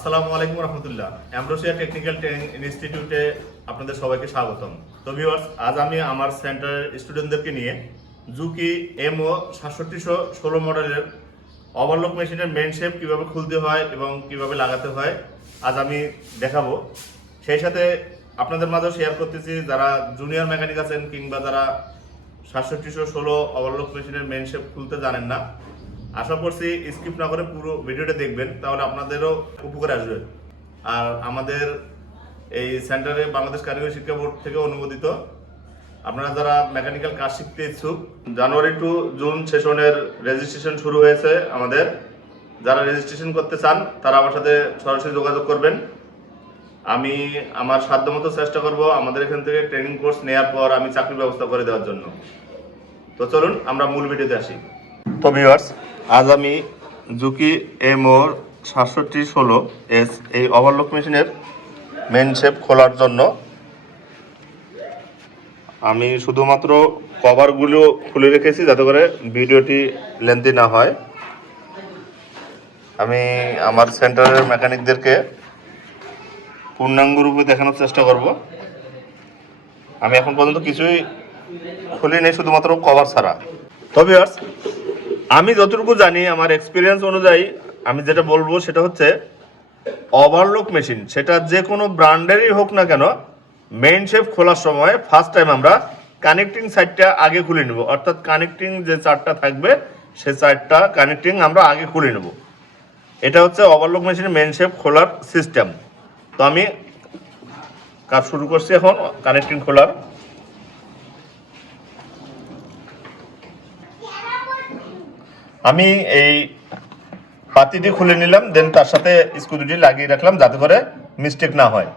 আসসালামু আলাইকুম রহমতুল্লাহ। Ambrosia technical training ইনস্টিটিউটে আপনাদের সবাইকে স্বাগতম। তো ভিউয়ার্স আজ আমি আমার সেন্টারের স্টুডেন্টদেরকে নিয়ে জুকি এমও সাতষট্টিশো ষোলো মডেলের ওভারলক মেশিনের মেন শেপ কীভাবে খুলতে হয় এবং কীভাবে লাগাতে হয়, আজ আমি দেখাবো। সেই সাথে আপনাদের মাঝেও শেয়ার করতেছি, যারা জুনিয়র মেকানিক আছেন কিংবা যারা সাতষট্টিশো ষোলো ওভারলক মেশিনের মেন শেপ খুলতে জানেন না আশা করছি স্কিপ না করে পুরো ভিডিওটা দেখবেন, তাহলে আপনাদেরও উপকারে আসবে। আর আমাদের এই সেন্টারে বাংলাদেশ কারিগরি শিক্ষা বোর্ড থেকে অনুমোদিত। আপনারা যারা মেকানিক্যাল কাজ শিখতে ইচ্ছুক, জানুয়ারি টু জুন সেশনের রেজিস্ট্রেশন শুরু হয়েছে আমাদের। যারা রেজিস্ট্রেশন করতে চান, তারা আমার সাথে সরাসরি যোগাযোগ করবেন। আমি আমার সাধ্যমতো চেষ্টা করব আমাদের এখান থেকে ট্রেনিং কোর্স নেওয়ার পর আমি চাকরির ব্যবস্থা করে দেওয়ার জন্য। তো চলুন, আমরা মূল ভিডিওতে আসি। তো ভিউয়ার্স আজ আমি জুকি এমোর সাতষট্টি ষোলো এস এই ওভারলক মেশিনের মেন শেপ খোলার জন্য। আমি শুধুমাত্র কভারগুলো খুলে রেখেছি যাতে করে ভিডিওটি লেন্থি না হয়। আমি আমার সেন্টারের মেকানিকদেরকে পূর্ণাঙ্গ রূপে দেখানোর চেষ্টা করব। আমি এখন পর্যন্ত কিছুই খুলিনি, শুধুমাত্র কভার ছাড়া। তবে আমি যতটুকু জানি, আমার এক্সপিরিয়েন্স অনুযায়ী আমি যেটা বলব সেটা হচ্ছে ওভারলক মেশিন সেটা যে কোনো ব্র্যান্ডেরই হোক না কেন মেইন শেপ খোলার সময় ফার্স্ট টাইম আমরা কানেক্টিং সাইডটা আগে খুলে নেব। অর্থাৎ কানেক্টিং যে চারটা থাকবে, সে চারটা কানেক্টিং আমরা আগে খুলে নেব। এটা হচ্ছে ওভারলক মেশিনের মেইন শেপ খোলার সিস্টেম তো আমি কাজ শুরু করছি এখন কানেক্টিং খোলার। আমি এই পাতিটি খুলে নিলাম দেন তার সাথে স্ক্রু দুটি লাগিয়ে রাখলাম যাতে করে মিস্টেক না হয়।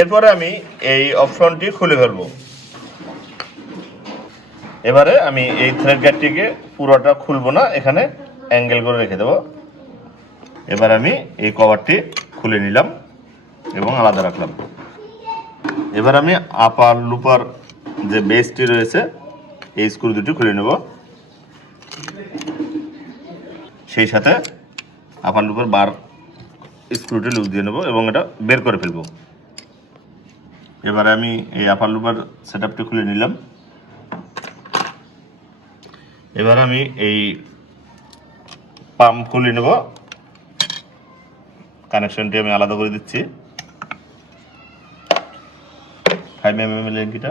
এরপরে আমি এই অপশনটি খুলে ফেলব। এবারে আমি এই থ্রেড গ্যাটটিকে পুরোটা খুলবো না, এখানে অ্যাঙ্গেল করে রেখে দেবো। এবার আমি এই কভারটি খুলে নিলাম এবং আলাদা রাখলাম। এবার আমি আপার লুপার যে বেসটি রয়েছে, এই স্ক্রু দুটি খুলে নেব। সেই সাথে আপার লুপার বার স্ক্রুটি লুজ দিয়ে নেব এবং এটা বের করে ফেলব। এবারে আমি এই আপার লুপার সেট খুলে নিলাম। এবার আমি এই পাম্প খুলে নেব। কানেকশনটি আমি আলাদা করে দিচ্ছি। ফাইভ এম এম লেঙ্কিটা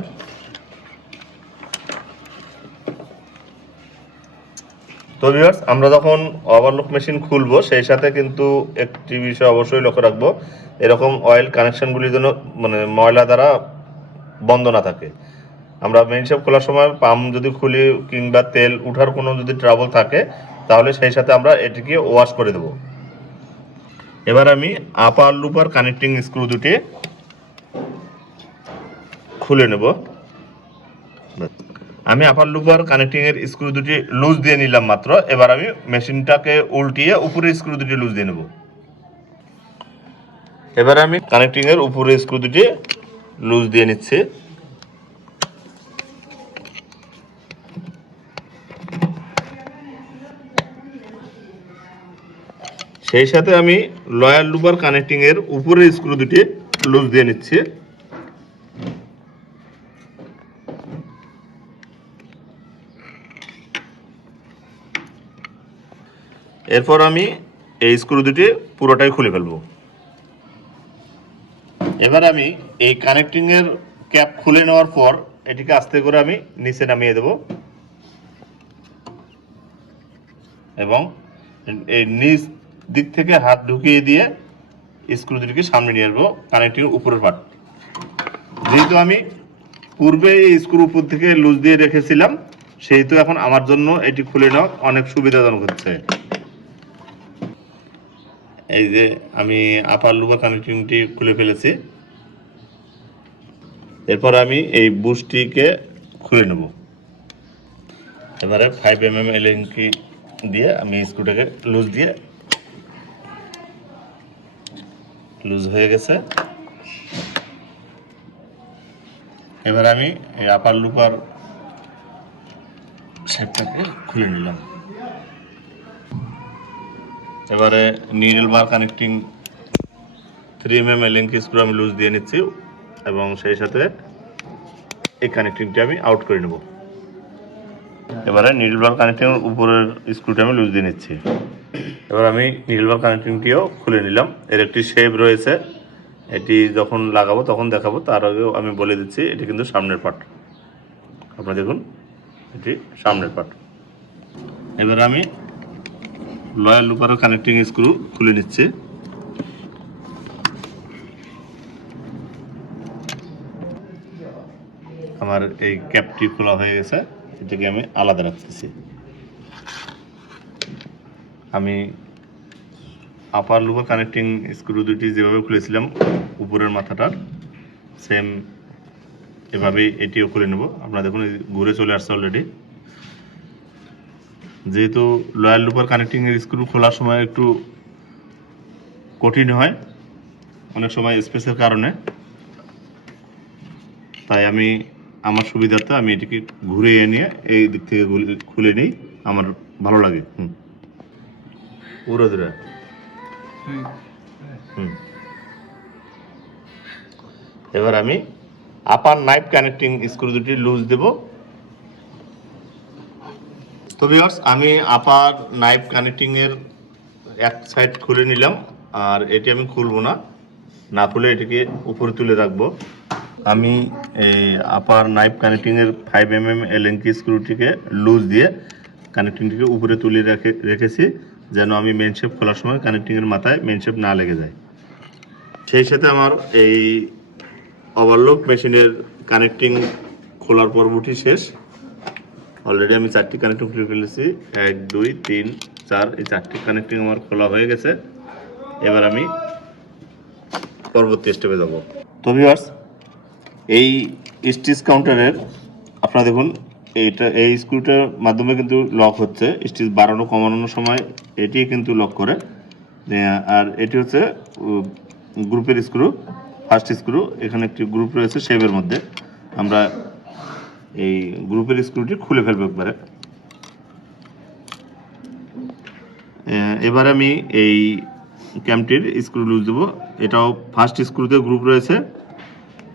তো ভিউয়ার্স আমরা যখন ওভারলক মেশিন খুলবো, সেই সাথে কিন্তু একটি বিষয় অবশ্যই লক্ষ্য রাখব। এরকম অয়েল কানেকশনগুলি যেন মানে ময়লা দ্বারা বন্ধ না থাকে। আমরা মেইন শেপ খোলার সময় পাম্প যদি খুলি কিংবা তেল উঠার কোনো যদি ট্রাবল থাকে, তাহলে সেই সাথে আমরা এটিকে ওয়াশ করে দেব। এবার আমি আপার লুপার কানেক্টিং স্ক্রু দুটি খুলে নেব। আমি আপার লুপার কানেক্টিং এর স্ক্রু দুটি লুজ দিয়ে নিলাম মাত্র। এবার আমি মেশিনটাকে উল্টিয়ে উপরে স্ক্রু দুটি লুজ দিয়ে নেব। এবার আমি কানেক্টিং এর উপরে স্ক্রু দুটি লুজ দিয়ে নিচ্ছি। সেই সাথে আমি লয়ার লুপার কানেক্টিং এর উপরে স্ক্রু দুটি লুজ দিয়ে নিচ্ছি। এরপর আমি এই স্ক্রু দুটি পুরোটাই খুলে ফেলব। এবার আমি এই কানেক্টিং এর ক্যাপ খুলে নেওয়ার পর এটিকে আস্তে করে আমি নিচে নামিয়ে দেব। এবং এই নিচ দিক থেকে হাত ঢুকিয়ে দিয়ে স্ক্রু দুটিকে সামনে নিয়ে আসব কানেক্টিং উপরের পার্ট যেহেতু আমি পূর্বে এই স্ক্রু উপর থেকে লুজ দিয়ে রেখেছিলাম, সেহেতু এখন আমার জন্য এটি খুলে নেওয়া অনেক সুবিধাজনক হচ্ছে। এই যে আমি আপার লুবা কানেক্টিংটি খুলে ফেলেছি। এরপর আমি এই বুশটিকে খুলে নেব। এবারে ফাইভ এম এম এলিঙ্কি দিয়ে আমি স্ক্রুটাকে লুজ দিয়ে লুজ হয়ে গেছে। এবার আমি এই আপার লুপার শেপটাকে খুলে নিলাম। এবারে needle bar connecting three M M এলিঙ্ক screw আমি লুজ দিয়ে নিচ্ছি এবং সেই সাথে এই কানেক্টিংটি আমি আউট করে নেব। এবারে নিডল বার কানেক্টিং উপরের স্ক্রুটা আমি লুজ দিয়ে নিচ্ছি। এবার আমি নিডল বার কানেক্টিংটিও খুলে নিলাম। এর একটি শেপ রয়েছে। এটি যখন লাগাবো তখন দেখাবো। তার আগেও আমি বলে দিচ্ছি, এটি কিন্তু সামনের পার্ট আপনারা দেখুন, এটি সামনের পার্ট এবার আমি লয়াল লুপারও কানেক্টিং স্ক্রু খুলে নিচ্ছে। আমার এই ক্যাপটি খোলা হয়ে গেছে, এটাকে আমি আলাদা রাখতেছি। আমি আপার লুপার কানেক্টিং স্ক্রু দুটি যেভাবে খুলেছিলাম, উপরের মাথাটার সেম এভাবেই এটিও খুলে নেব। আপনারা দেখুন ঘুরে চলে আসছে অলরেডি যেহেতু লয়াল লুপার কানেক্টিং এর স্ক্রু খোলার সময় একটু কঠিন হয় অনেক সময় স্পেসের কারণে। তাই আমি আমার সুবিধার্থে আমি এটিকে ঘুরে নিয়ে এই দিক থেকে খুলে নিই আমার ভালো লাগে। হুম। পুরো দূরে হুম। এবার আমি আপার নাইফ কানেক্টিং স্ক্রু দুটি লুজ দেব। তো ভিউয়ার্স আমি আপার নাইফ কানেক্টিং এর এক সাইড খুলে নিলাম, আর এটি আমি খুলবো না। না খুলে এটিকে উপরে তুলে রাখব। আমি এই আপার নাইফ কানেক্টিং এর ফাইভ এম এম এলএনকি স্ক্রুটিকে লুজ দিয়ে কানেক্টিংটিকে উপরে তুলে রেখে, রেখেছি, যেন আমি মেন শেপ খোলার সময় কানেক্টিং এর মাথায় মেন শেপ না লেগে যায়। সেই সাথে আমার এই ওভারলোক মেশিনের কানেক্টিং খোলার পর্বটি শেষ। অলরেডি আমি চারটি কানেক্টিং খুলে ফেলেছি এক, দুই, তিন, চার, এই চারটি কানেক্টিং আমার খোলা হয়ে গেছে। এবার আমি পরবর্তী স্টেপে যাব। তো ভিউয়ার্স এই স্টিচ কাউন্টারের আপনারা দেখুন, এইটা, এই স্ক্রুটার মাধ্যমে কিন্তু লক হচ্ছে। স্টিচ বাড়ানো, কমানোর সময় এটি কিন্তু লক করে। আর এটি হচ্ছে গ্রুপের স্ক্রু ফার্স্ট স্ক্রু এখানে একটি গ্রুপ রয়েছে শেপের মধ্যে। আমরা এই গ্রুপের স্ক্রুটি খুলে ফেলব একবারে। এবার আমি এই ক্যাম্পটির স্ক্রু লুজ দেবো। এটাও ফার্স্ট স্ক্রুতে গ্রুপ রয়েছে।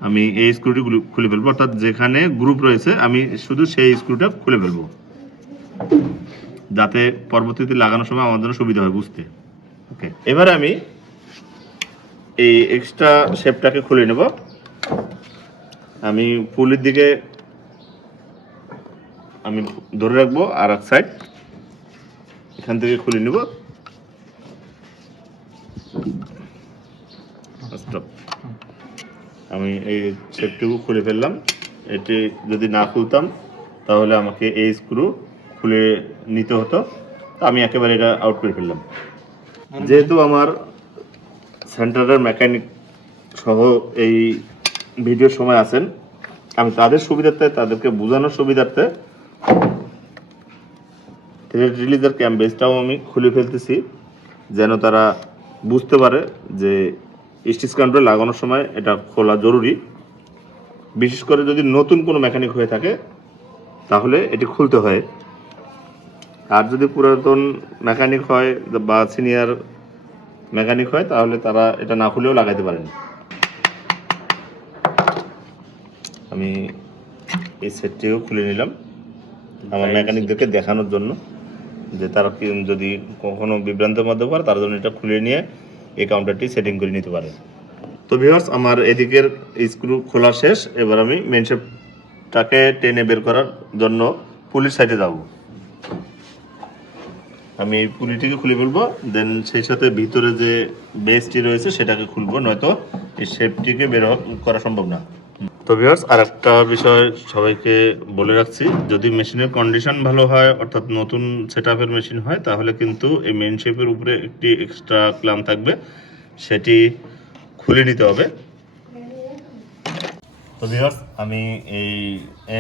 আমি এই স্ক্রুটি খুলে ফেলব। অর্থাৎ যেখানে গ্রুপ রয়েছে, আমি শুধু সেই স্ক্রুটা খুলে ফেলব। যাতে পরবর্তীতে লাগানোর সময় আমার জন্য সুবিধা হয় বুঝতে। ওকে এবারে আমি এই এক্সট্রা শেপটাকে খুলে নেব। আমি পুলির দিকে আমি ধরে রাখব আর এক সাইড এখান থেকে খুলে নেব। আমি এই শেপটুকু খুলে ফেললাম। এটি যদি না খুলতাম, তাহলে আমাকে এই স্ক্রু খুলে নিতে হতো। আমি একেবারে এটা আউট করে ফেললাম। যেহেতু আমার সেন্টারের মেকানিক সহ এই ভিডিওর সময় আছেন, আমি তাদের সুবিধার্থে, তাদেরকে বোঝানোর সুবিধার্থে থ্রেড রিলিজের ক্যাম্বেজটাও আমি খুলে ফেলতেছি, যেন তারা বুঝতে পারে যে স্টিচ কাউন্টার লাগানোর সময় এটা খোলা জরুরি। বিশেষ করে যদি নতুন কোনো মেকানিক হয়ে থাকে, তাহলে এটি খুলতে হয়। আর যদি পুরাতন মেকানিক হয় বা সিনিয়র মেকানিক হয়, তাহলে তারা এটা না খুলেও লাগাইতে পারেন। আমি এই সেটটিও খুলে নিলাম। আমার মেকানিকদেরকে দেখানোর জন্য যে তারা কি যদি কখনো বিভ্রান্তের মধ্যে পড়ে তার জন্য এটা খুলে নিয়ে এই কাউন্টারটি সেটিং করে নিতে পারে। তো ভিউয়ার্স আমার এদিকের স্ক্রু খোলা শেষ। এবার আমি মেন শেপটাকে টেনে বের করার জন্য পুলিশ সাইডে যাব। আমি এই পুলিটিকে খুলে ফেলব দেন সেই সাথে ভিতরে যে বেসটি রয়েছে সেটাকে খুলবো নয়তো এই শেপটিকে বের করা সম্ভব না। তো ভিউয়ার্স আর একটা বিষয় সবাইকে বলে রাখছি, যদি মেশিনের কন্ডিশন ভালো হয়, অর্থাৎ নতুন সেট মেশিন হয়, তাহলে কিন্তু এই মেন শেপের উপরে একটি এক্সট্রা ক্লাম থাকবে, সেটি খুলে নিতে হবে। তো ভিউয়ার্স আমি এই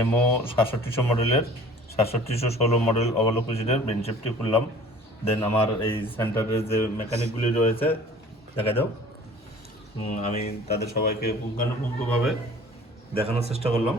এমও সাতষট্টিশো মডেলের সাতষট্টিশো ষোলো মডেল ওভারলোক মেশিনের মেন শেপটি খুললাম। দেন আমার এই সেন্টারের যে মেকানিকগুলি রয়েছে, দেখা দাও আমি তাদের সবাইকে পুঙ্খানুপুঙ্খভাবে দেখানোর চেষ্টা করলাম।